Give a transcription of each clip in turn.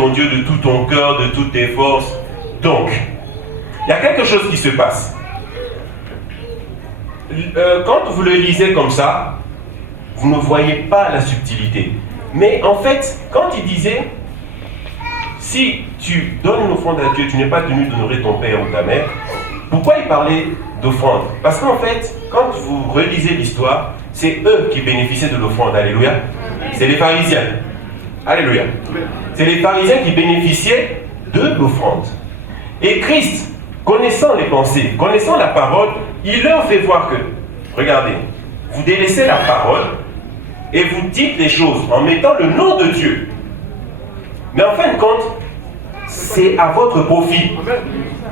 ton Dieu de tout ton cœur, de toutes tes forces. Donc, il y a quelque chose qui se passe. Quand vous le lisez comme ça, vous ne voyez pas la subtilité. Mais en fait, quand il disait, si tu donnes une offrande à Dieu, tu n'es pas tenu d'honorer ton père ou ta mère, pourquoi il parlait d'offrande? Parce qu'en fait, quand vous relisez l'histoire, c'est eux qui bénéficiaient de l'offrande. Alléluia. C'est les pharisiens. Alléluia. C'est les pharisiens qui bénéficiaient de l'offrande. Et Christ, connaissant les pensées, connaissant la parole, il leur fait voir que, regardez, vous délaissez la parole et vous dites les choses en mettant le nom de Dieu. Mais en fin de compte, c'est à votre profit.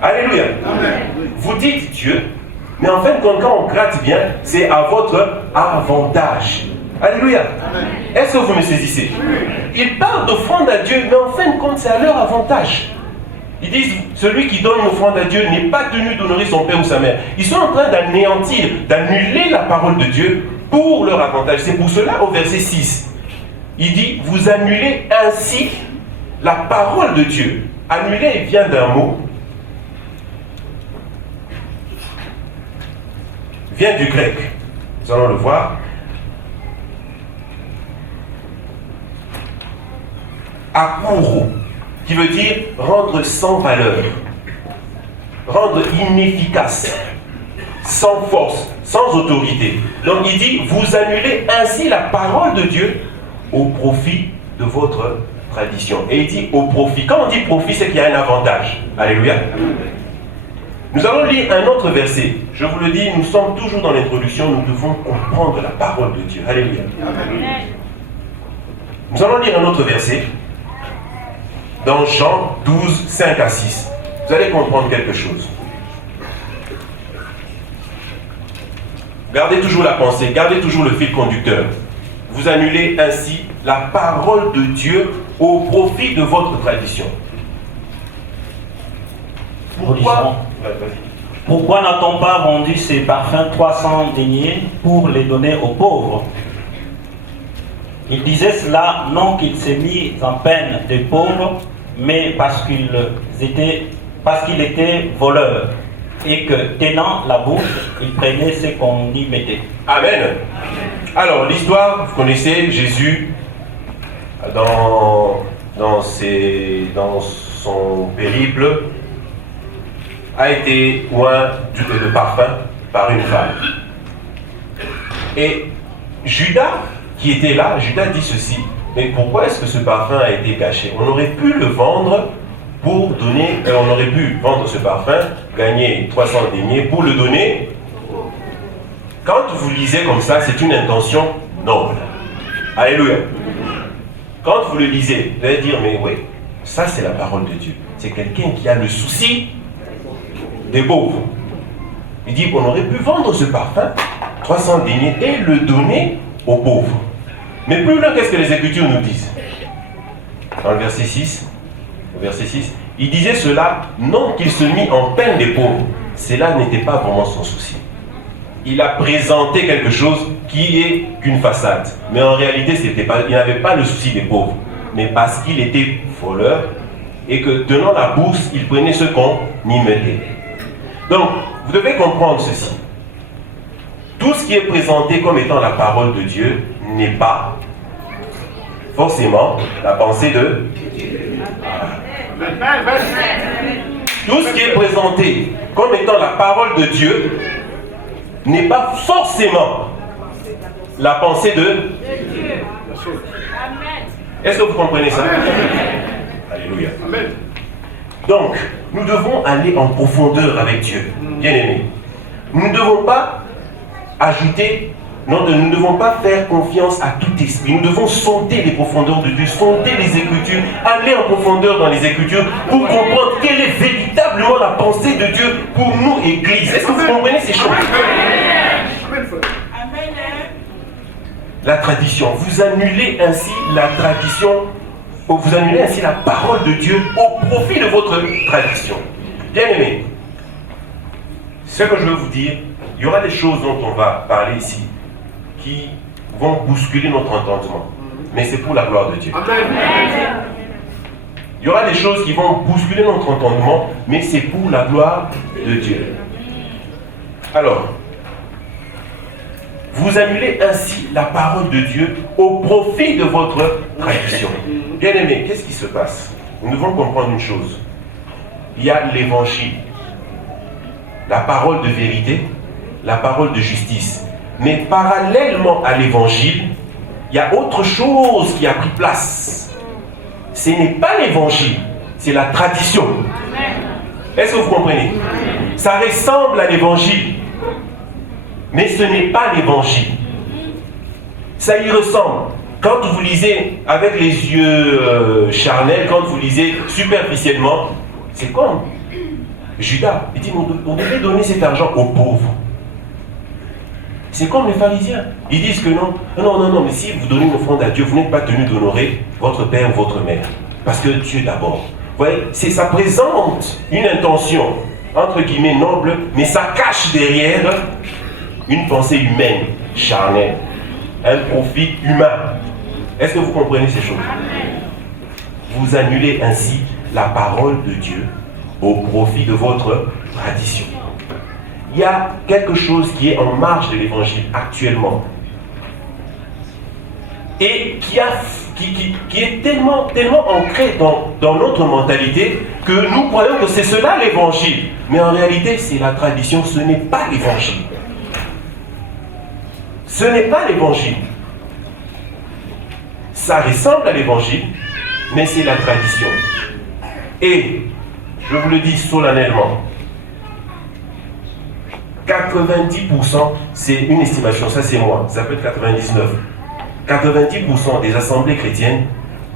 Alléluia. Vous dites Dieu, mais en fin de compte, quand on gratte bien, c'est à votre avantage. Alléluia. Est-ce que vous me saisissez? Ils parlent d'offrande à Dieu, mais en fin de compte, c'est à leur avantage. Ils disent, celui qui donne une offrande à Dieu n'est pas tenu d'honorer son père ou sa mère. Ils sont en train d'anéantir, d'annuler la parole de Dieu pour leur avantage. C'est pour cela, au verset 6, il dit, vous annulez ainsi la parole de Dieu. Annuler vient d'un mot, vient du grec. Nous allons le voir. Akouro, qui veut dire rendre sans valeur, rendre inefficace, sans force, sans autorité. Donc il dit, vous annulez ainsi la parole de Dieu au profit de votre tradition. Et il dit au profit. Quand on dit profit, c'est qu'il y a un avantage. Alléluia. Nous allons lire un autre verset. Je vous le dis, nous sommes toujours dans l'introduction, nous devons comprendre la parole de Dieu. Alléluia. Nous allons lire un autre verset. Dans Jean 12, 5 à 6. Vous allez comprendre quelque chose. Gardez toujours la pensée, gardez toujours le fil conducteur. Vous annulez ainsi la parole de Dieu au profit de votre tradition. Pourquoi n'a-t-on pas vendu ces parfums 300 deniers pour les donner aux pauvres? Il disait cela non qu'il s'est mis en peine des pauvres, mais parce qu'il était voleur et que, tenant la bouche, il prenait ce qu'on y mettait. Amen. Alors, l'histoire, vous connaissez Jésus dans son périple a été oint de parfum par une femme. Et Judas, qui était là, Judas dit ceci, mais pourquoi est-ce que ce parfum a été gâché? On aurait pu le vendre pour donner, on aurait pu vendre ce parfum, gagner 300 deniers pour le donner. Quand vous lisez comme ça, c'est une intention noble. Alléluia. Quand vous le lisez, vous allez dire, mais oui, ça c'est la parole de Dieu. C'est quelqu'un qui a le souci des pauvres. Il dit qu'on aurait pu vendre ce parfum, 300 deniers, et le donner aux pauvres. Mais plus loin, qu'est-ce que les Écritures nous disent? Dans le verset 6, il disait cela, non qu'il se mit en peine des pauvres. Cela n'était pas vraiment son souci. Il a présenté quelque chose qui est qu'une façade. Mais en réalité, il n'avait pas le souci des pauvres. Mais parce qu'il était voleur et que tenant la bourse, il prenait ce qu'on y mettait. Donc, vous devez comprendre ceci. Tout ce qui est présenté comme étant la parole de Dieu n'est pas forcément la pensée de Dieu. Tout ce qui est présenté comme étant la parole de Dieu n'est pas forcément la pensée de Dieu. Est-ce que vous comprenez ça? Alléluia. Donc, nous devons aller en profondeur avec Dieu, bien-aimés. Nous ne devons pas ajouter, non, nous ne devons pas faire confiance à tout esprit. Nous devons sonder les profondeurs de Dieu, sonder les Écritures, aller en profondeur dans les Écritures pour comprendre quelle est véritablement la pensée de Dieu pour nous, Église. Est-ce que vous comprenez ces choses? La tradition. Vous annulez ainsi la tradition, vous annulez ainsi la parole de Dieu au profit de votre tradition. Bien-aimés, ce que je veux vous dire, il y aura des choses dont on va parler ici qui vont bousculer notre entendement. Mais c'est pour la gloire de Dieu. Il y aura des choses qui vont bousculer notre entendement, mais c'est pour la gloire de Dieu. Alors, vous annulez ainsi la parole de Dieu au profit de votre tradition. Bien-aimés, qu'est-ce qui se passe? Nous devons comprendre une chose. Il y a l'évangile, la parole de vérité, la parole de justice. Mais parallèlement à l'évangile, il y a autre chose qui a pris place. Ce n'est pas l'évangile, c'est la tradition. Est-ce que vous comprenez? Ça ressemble à l'évangile, mais ce n'est pas l'évangile. Ça y ressemble. Quand vous lisez avec les yeux charnels, quand vous lisez superficiellement, c'est comme Judas. Il dit, on devait donner cet argent aux pauvres. C'est comme les pharisiens. Ils disent que non, mais si vous donnez une offrande à Dieu, vous n'êtes pas tenu d'honorer votre père ou votre mère. Parce que Dieu d'abord. Vous voyez, ça présente une intention, entre guillemets, noble, mais ça cache derrière une pensée humaine, charnelle, un profit humain. Est-ce que vous comprenez ces choses? Vous annulez ainsi la parole de Dieu au profit de votre tradition. Il y a quelque chose qui est en marge de l'évangile actuellement et qui est tellement ancré dans notre mentalité que nous croyons que c'est cela l'évangile. Mais en réalité, c'est la tradition, ce n'est pas l'évangile. Ce n'est pas l'évangile. Ça ressemble à l'évangile, mais c'est la tradition. Et, je vous le dis solennellement, 90%, c'est une estimation, ça c'est moi, ça peut être 99%. 90% des assemblées chrétiennes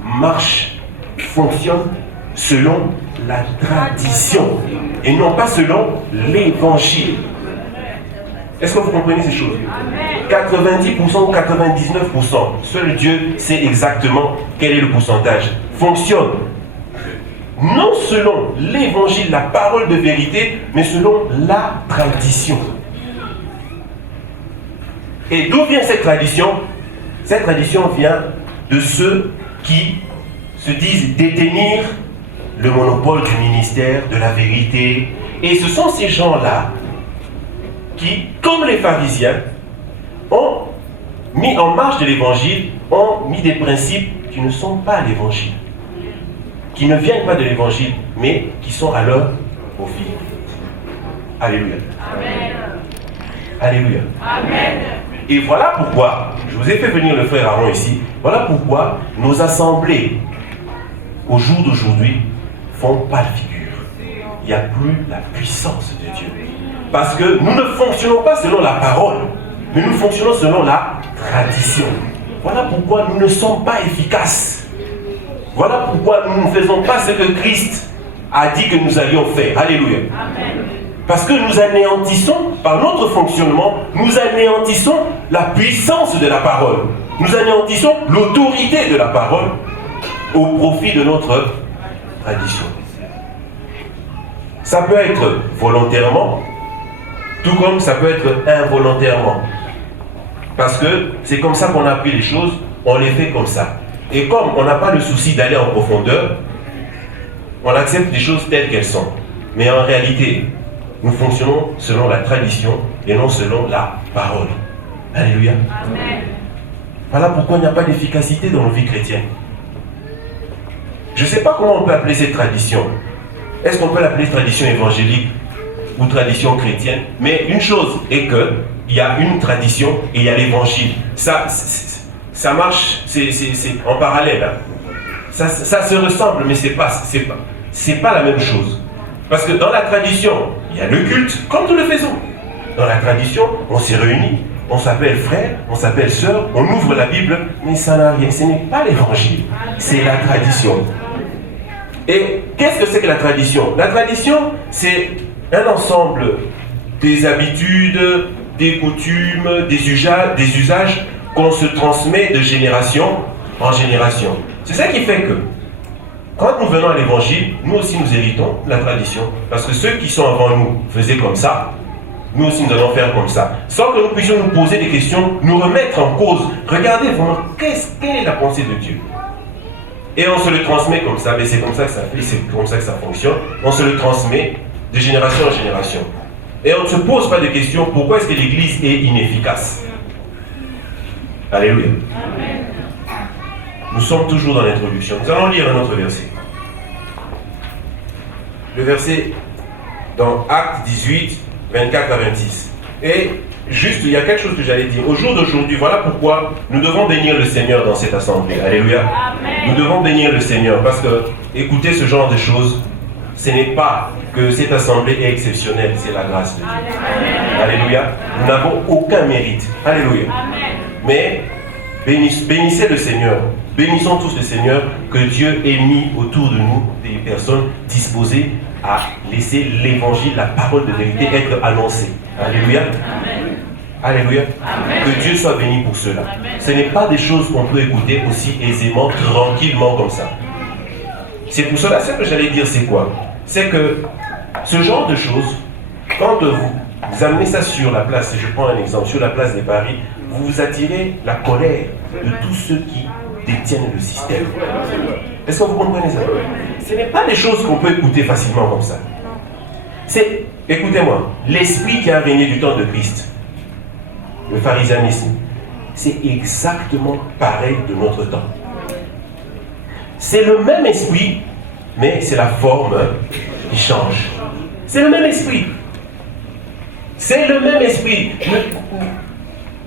marchent, fonctionnent selon la tradition et non pas selon l'évangile. Est-ce que vous comprenez ces choses? 90% ou 99%, seul Dieu sait exactement quel est le pourcentage. Fonctionne non selon l'évangile, la parole de vérité, mais selon la tradition. Et d'où vient cette tradition? Cette tradition vient de ceux qui se disent détenir le monopole du ministère, de la vérité. Et ce sont ces gens-là qui, comme les pharisiens, ont mis en marge de l'évangile, ont mis des principes qui ne sont pas l'évangile, qui ne viennent pas de l'évangile, mais qui sont à leur profit. Alléluia. Amen. Alléluia. Amen. Et voilà pourquoi, je vous ai fait venir le frère Aaron ici, voilà pourquoi nos assemblées, au jour d'aujourd'hui, font pas de figure. Il n'y a plus la puissance de Dieu. Parce que nous ne fonctionnons pas selon la parole, mais nous fonctionnons selon la tradition. Voilà pourquoi nous ne sommes pas efficaces. Voilà pourquoi nous ne faisons pas ce que Christ a dit que nous allions faire. Alléluia. Amen. Parce que nous anéantissons, par notre fonctionnement, nous anéantissons la puissance de la parole. Nous anéantissons l'autorité de la parole au profit de notre tradition. Ça peut être volontairement, tout comme ça peut être involontairement. Parce que c'est comme ça qu'on appuie les choses, on les fait comme ça. Et comme on n'a pas le souci d'aller en profondeur, on accepte les choses telles qu'elles sont. Mais en réalité, nous fonctionnons selon la tradition et non selon la parole. Alléluia. Amen. Voilà pourquoi il n'y a pas d'efficacité dans nos vies chrétiennes. Je ne sais pas comment on peut appeler cette tradition. Est-ce qu'on peut l'appeler tradition évangélique ou tradition chrétienne? Mais une chose est que il y a une tradition et il y a l'évangile. Ça marche, c'est en parallèle. Hein. Ça se ressemble, mais c'est pas la même chose. Parce que dans la tradition, il y a le culte, comme nous le faisons. Dans la tradition, on s'est réunis, on s'appelle frère, on s'appelle sœur, on ouvre la Bible, mais ça n'a rien. Ce n'est pas l'évangile, c'est la tradition. Et qu'est-ce que c'est que la tradition? La tradition, c'est un ensemble des habitudes, des coutumes, des usages qu'on se transmet de génération en génération. C'est ça qui fait que quand nous venons à l'évangile, nous aussi nous héritons la tradition. Parce que ceux qui sont avant nous faisaient comme ça, nous aussi nous allons faire comme ça. Sans que nous puissions nous poser des questions, nous remettre en cause. Regardez vraiment, quelle est la pensée de Dieu? Et on se le transmet comme ça, mais c'est comme ça que ça fait, c'est comme ça que ça fonctionne. On se le transmet de génération en génération. Et on ne se pose pas de questions, pourquoi est-ce que l'Église est inefficace? Alléluia. Amen. Nous sommes toujours dans l'introduction. Nous allons lire un autre verset. Le verset dans Actes 18, 24 à 26. Et juste, il y a quelque chose que j'allais dire. Au jour d'aujourd'hui, voilà pourquoi nous devons bénir le Seigneur dans cette assemblée. Alléluia. Amen. Nous devons bénir le Seigneur parce que, écoutez ce genre de choses, ce n'est pas que cette assemblée est exceptionnelle, c'est la grâce de Dieu. Amen. Alléluia. Nous n'avons aucun mérite. Alléluia. Amen. Mais bénissez le Seigneur. Bénissons tous le Seigneur que Dieu ait mis autour de nous des personnes disposées à laisser l'évangile, la parole de vérité être annoncée. Alléluia. Amen. Alléluia. Amen. Que Dieu soit béni pour cela. Amen. Ce n'est pas des choses qu'on peut écouter aussi aisément, tranquillement comme ça. C'est pour cela, ce que j'allais dire, c'est quoi? C'est que ce genre de choses, quand vous amenez ça sur la place, et je prends un exemple, sur la place de Paris, vous attirez la colère de tous ceux qui détiennent le système. Est-ce que vous comprenez ça? Ce n'est pas des choses qu'on peut écouter facilement comme ça. C'est, écoutez-moi, l'esprit qui a régné du temps de Christ, le pharisianisme, c'est exactement pareil de notre temps. C'est le même esprit, mais c'est la forme qui change. C'est le même esprit. C'est le même esprit.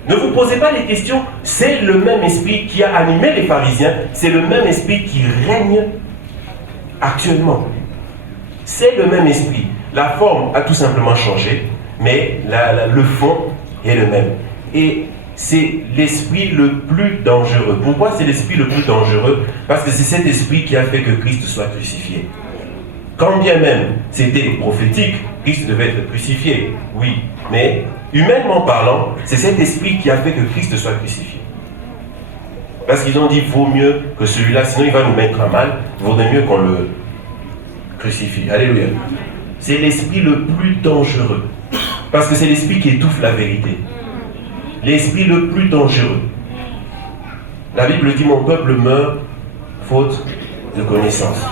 Ne vous posez pas les questions. C'est le même esprit qui a animé les pharisiens. C'est le même esprit qui règne actuellement. C'est le même esprit. La forme a tout simplement changé, mais le fond est le même. Et c'est l'esprit le plus dangereux. Pourquoi c'est l'esprit le plus dangereux? Parce que c'est cet esprit qui a fait que Christ soit crucifié. Quand bien même c'était prophétique, Christ devait être crucifié, oui. Mais humainement parlant, c'est cet esprit qui a fait que Christ soit crucifié. Parce qu'ils ont dit, vaut mieux que celui-là, sinon il va nous mettre à mal, vaudrait mieux qu'on le crucifie. Alléluia. C'est l'esprit le plus dangereux. Parce que c'est l'esprit qui étouffe la vérité. L'esprit le plus dangereux. La Bible dit, mon peuple meurt faute de connaissance.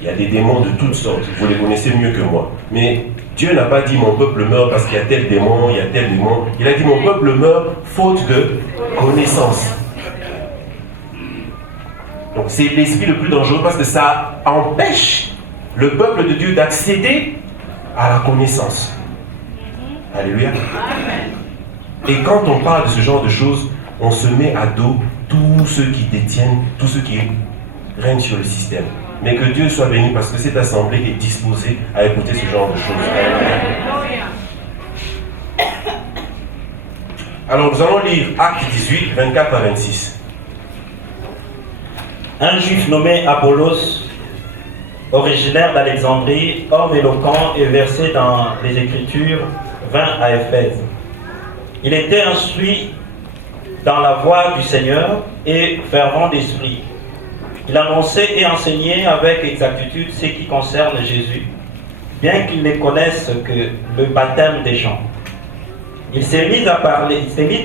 Il y a des démons de toutes sortes, vous les connaissez mieux que moi. Mais Dieu n'a pas dit mon peuple meurt parce qu'il y a tel démon, il y a tel démon. Il a dit mon peuple meurt faute de connaissance. Donc c'est l'esprit le plus dangereux parce que ça empêche le peuple de Dieu d'accéder à la connaissance. Alléluia. Et quand on parle de ce genre de choses, on se met à dos tous ceux qui détiennent, tous ceux qui règnent sur le système. Mais que Dieu soit béni parce que cette assemblée est disposée à écouter ce genre de choses. Alors nous allons lire Actes 18, 24 à 26. Un juif nommé Apollos, originaire d'Alexandrie, homme éloquent et versé dans les Écritures, vint à Éphèse. Il était instruit dans la voie du Seigneur et fervent d'esprit. Il annonçait et enseignait avec exactitude ce qui concerne Jésus, bien qu'il ne connaisse que le baptême des gens. Il s'est mis à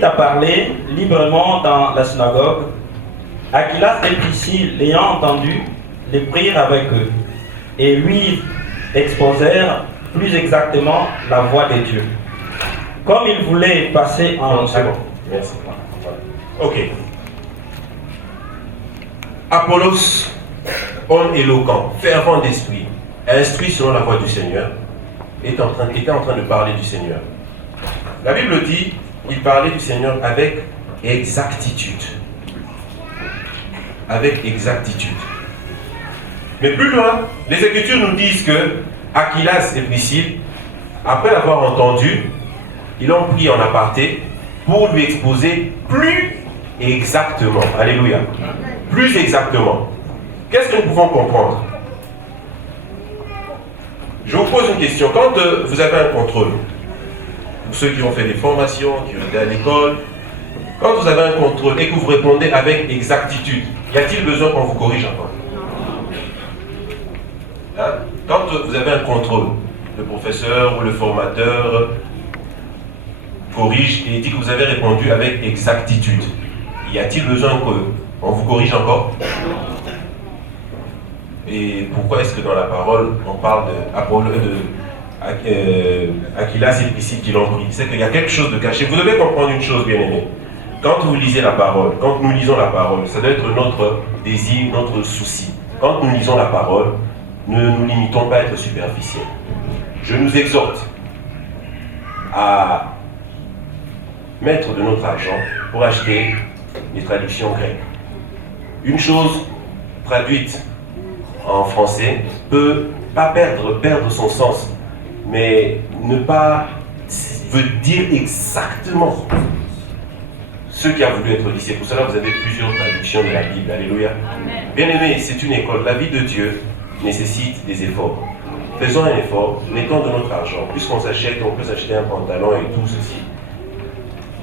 parler librement dans la synagogue. Aquilas et Priscille, l'ayant entendu, les prirent avec eux et lui exposèrent plus exactement la voie de Dieu. Comme il voulait passer en... Non, c'est bon. Merci. Ok. Apollos, homme éloquent, fervent d'esprit, instruit selon la voie du Seigneur, était en train de parler du Seigneur. La Bible dit, il parlait du Seigneur avec exactitude. Avec exactitude. Mais plus loin, les Écritures nous disent que Aquilas et Priscille, après avoir entendu, ils l'ont pris en aparté pour lui exposer plus exactement. Alléluia. Plus exactement. Qu'est-ce que nous pouvons comprendre? Je vous pose une question. Quand vous avez un contrôle, pour ceux qui ont fait des formations, qui ont été à l'école, quand vous avez un contrôle et que vous répondez avec exactitude, y a-t-il besoin qu'on vous corrige encore? Hein? Quand vous avez un contrôle, le professeur ou le formateur corrige et dit que vous avez répondu avec exactitude, y a-t-il besoin qu'on vous corrige encore? et pourquoi est-ce que dans la parole, on parle Aquilas et Priscille qui l'ont pris. C'est qu'il y a quelque chose de caché. Vous devez comprendre une chose, bien aimé. Quand vous lisez la parole, quand nous lisons la parole, ça doit être notre désir, notre souci. Quand nous lisons la parole, ne nous limitons pas à être superficiels. Je nous exhorte à mettre de notre argent pour acheter des traductions grecques. Une chose traduite en français peut pas perdre son sens, mais ne pas veut dire exactement ce qui a voulu être dit. C'est pour cela que vous avez plusieurs traductions de la Bible. Alléluia. Bien aimé, c'est une école. La vie de Dieu nécessite des efforts. Faisons un effort, mettons de notre argent. Puisqu'on s'achète, on peut s'acheter un pantalon et tout ceci.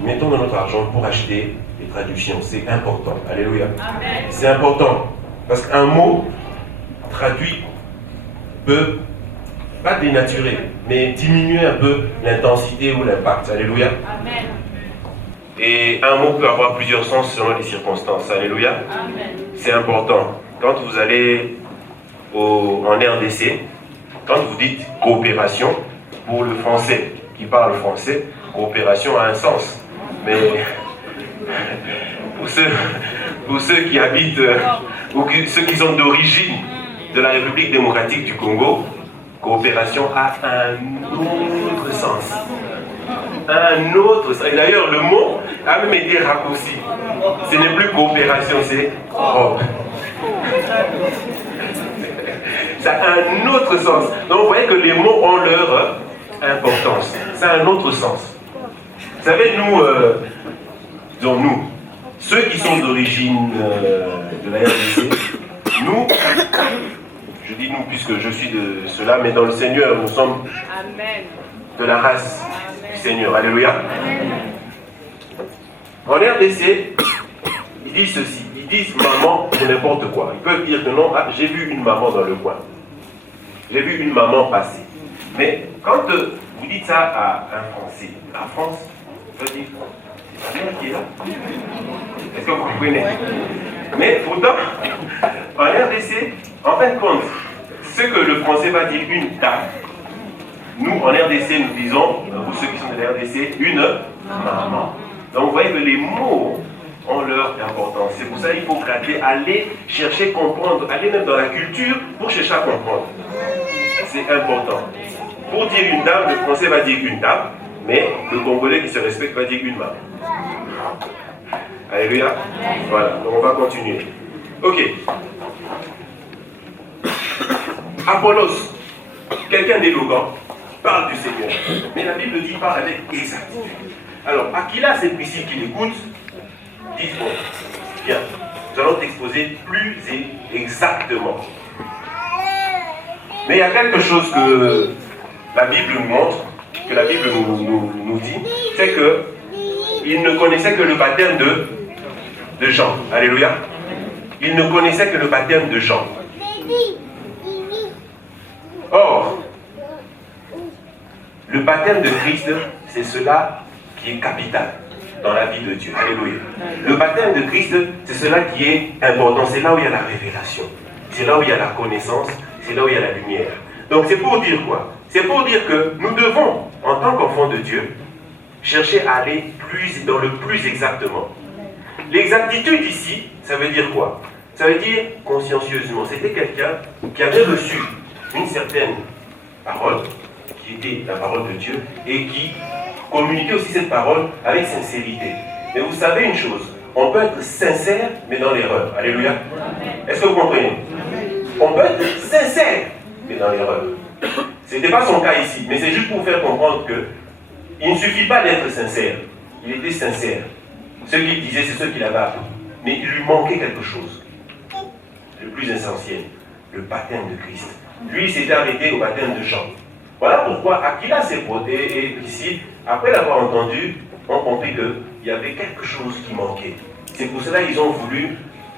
Mettons de notre argent pour acheter des traductions. C'est important. Alléluia. C'est important. Parce qu'un mot traduit peut pas dénaturer, mais diminuer un peu l'intensité ou l'impact. Alléluia. Amen. Et un mot peut avoir plusieurs sens selon les circonstances. Alléluia. Amen. C'est important. Quand vous allez en RDC, quand vous dites coopération, pour le français qui parle français, coopération a un sens. Mais pour ceux qui habitent ou ceux qui sont d'origine de la République démocratique du Congo, coopération a un autre sens. Un autre sens. Et d'ailleurs, le mot a même été raccourci. Ce n'est plus coopération, c'est Europe. Ça a un autre sens. Donc vous voyez que les mots ont leur importance. Ça a un autre sens. Vous savez, nous, ceux qui sont d'origine de la RDC, nous, je dis nous puisque je suis de cela, mais dans le Seigneur, nous sommes de la race du Seigneur. Alléluia. En RDC, ils disent ceci. Ils disent maman pour n'importe quoi. Ils peuvent dire que non, ah, j'ai vu une maman dans le coin. J'ai vu une maman passer. Mais quand vous dites ça à un Français, la France, ça veut dire c'est la mère qui est là. Est-ce que vous comprenez? Mais pourtant, en RDC, en fin de compte, ce que le Français va dire une dame, nous en RDC, nous disons, pour ceux qui sont de la RDC, une maman. Donc vous voyez que les mots ont leur importance. C'est pour ça qu'il faut gratter, aller chercher, comprendre, aller même dans la culture pour chercher à comprendre. C'est important. Pour dire une dame, le Français va dire une dame, mais le Congolais qui se respecte va dire une maman. Alléluia. Voilà, donc on va continuer. Ok. Apollos, quelqu'un d'éloquent, parle du Seigneur. Mais la Bible dit parle avec exactitude. Alors, Aquilas et Priscille qui l'écoutent, disent bon, bien, nous allons t'exposer plus exactement. Mais il y a quelque chose que la Bible nous montre, que la Bible nous dit, c'est qu'ils ne connaissaient que le baptême de Jean. Alléluia. Ils ne connaissaient que le baptême de Jean. Or, le baptême de Christ, c'est cela qui est capital dans la vie de Dieu. Alléluia. Le baptême de Christ, c'est cela qui est important. C'est là où il y a la révélation. C'est là où il y a la connaissance. C'est là où il y a la lumière. Donc c'est pour dire quoi? C'est pour dire que nous devons, en tant qu'enfants de Dieu, chercher à aller dans le plus exactement. L'exactitude ici, ça veut dire quoi? Ça veut dire consciencieusement. C'était quelqu'un qui avait reçu une certaine parole, qui était la parole de Dieu, et qui communiquait aussi cette parole avec sincérité. Mais vous savez une chose, on peut être sincère, mais dans l'erreur. Alléluia. Est-ce que vous comprenez? On peut être sincère, mais dans l'erreur. Ce n'était pas son cas ici, mais c'est juste pour vous faire comprendre que il ne suffit pas d'être sincère. Il était sincère. Ce qu'il disait, c'est ce qu'il avait appris. Mais il lui manquait quelque chose. Le plus essentiel, le baptême de Christ. Lui, il s'était arrêté au baptême de Jean. Voilà pourquoi Aquilas et Priscille, après l'avoir entendu, ont compris qu'il y avait quelque chose qui manquait. C'est pour cela qu'ils ont voulu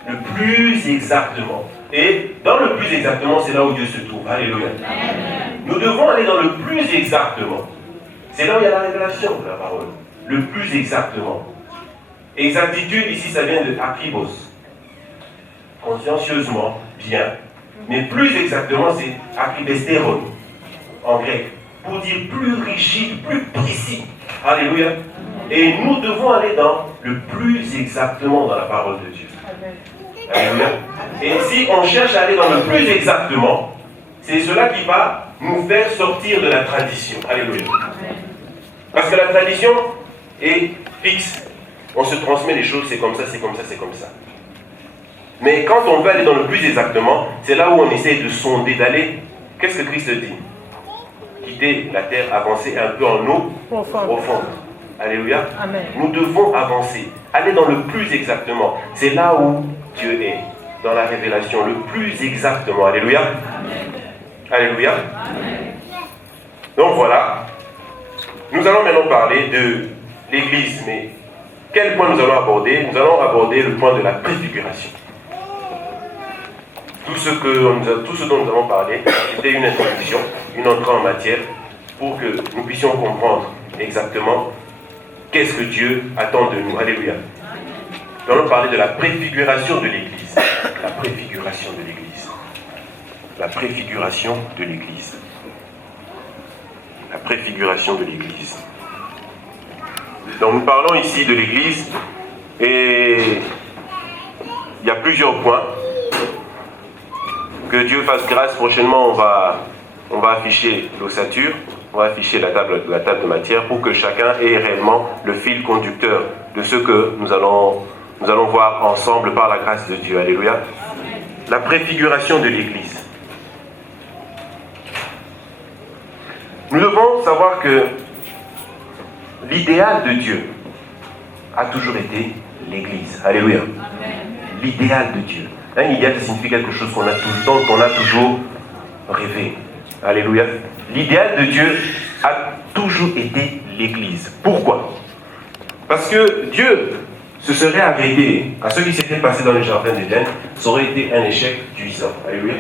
le plus exactement. Et dans le plus exactement, c'est là où Dieu se trouve. Alléluia. Nous devons aller dans le plus exactement. C'est là où il y a la révélation de la parole. Le plus exactement. Exactitude, ici, ça vient de akribos. Consciencieusement, bien. Mais plus exactement, c'est akribestéron en grec, pour dire plus rigide, plus précis. Alléluia. Et nous devons aller dans le plus exactement dans la parole de Dieu. Alléluia. Et si on cherche à aller dans le plus exactement, c'est cela qui va nous faire sortir de la tradition. Alléluia. Parce que la tradition est fixe. On se transmet les choses, c'est comme ça, c'est comme ça, c'est comme ça. Mais quand on veut aller dans le plus exactement, c'est là où on essaie de sonder, d'aller. Qu'est-ce que Christ dit? Quitter la terre, avancer un peu en eau profonde. Alléluia. Amen. Nous devons avancer, aller dans le plus exactement. C'est là où Dieu est, dans la révélation, le plus exactement. Alléluia. Amen. Alléluia. Amen. Donc voilà. Nous allons maintenant parler de l'Église. Mais quel point nous allons aborder? Nous allons aborder le point de la préfiguration. Tout ce dont nous avons parlé, c'était une introduction, une entrée en matière, pour que nous puissions comprendre exactement qu'est-ce que Dieu attend de nous. Alléluia. Nous allons parler de la préfiguration de l'Église. La préfiguration de l'Église. La préfiguration de l'Église. La préfiguration de l'Église. Donc nous parlons ici de l'Église et il y a plusieurs points. Que Dieu fasse grâce, prochainement on va afficher l'ossature, on va afficher la table de matière pour que chacun ait réellement le fil conducteur de ce que nous allons voir ensemble par la grâce de Dieu. Alléluia. La préfiguration de l'Église. Nous devons savoir que l'idéal de Dieu a toujours été l'Église. Alléluia. L'idéal de Dieu. Un idéal, ça signifie quelque chose qu'on a toujours rêvé. Alléluia. L'idéal de Dieu a toujours été l'Église. Pourquoi? Parce que Dieu se serait arrêté à ce qui s'était passé dans le jardin d'Éden, ça aurait été un échec cuisant. Alléluia.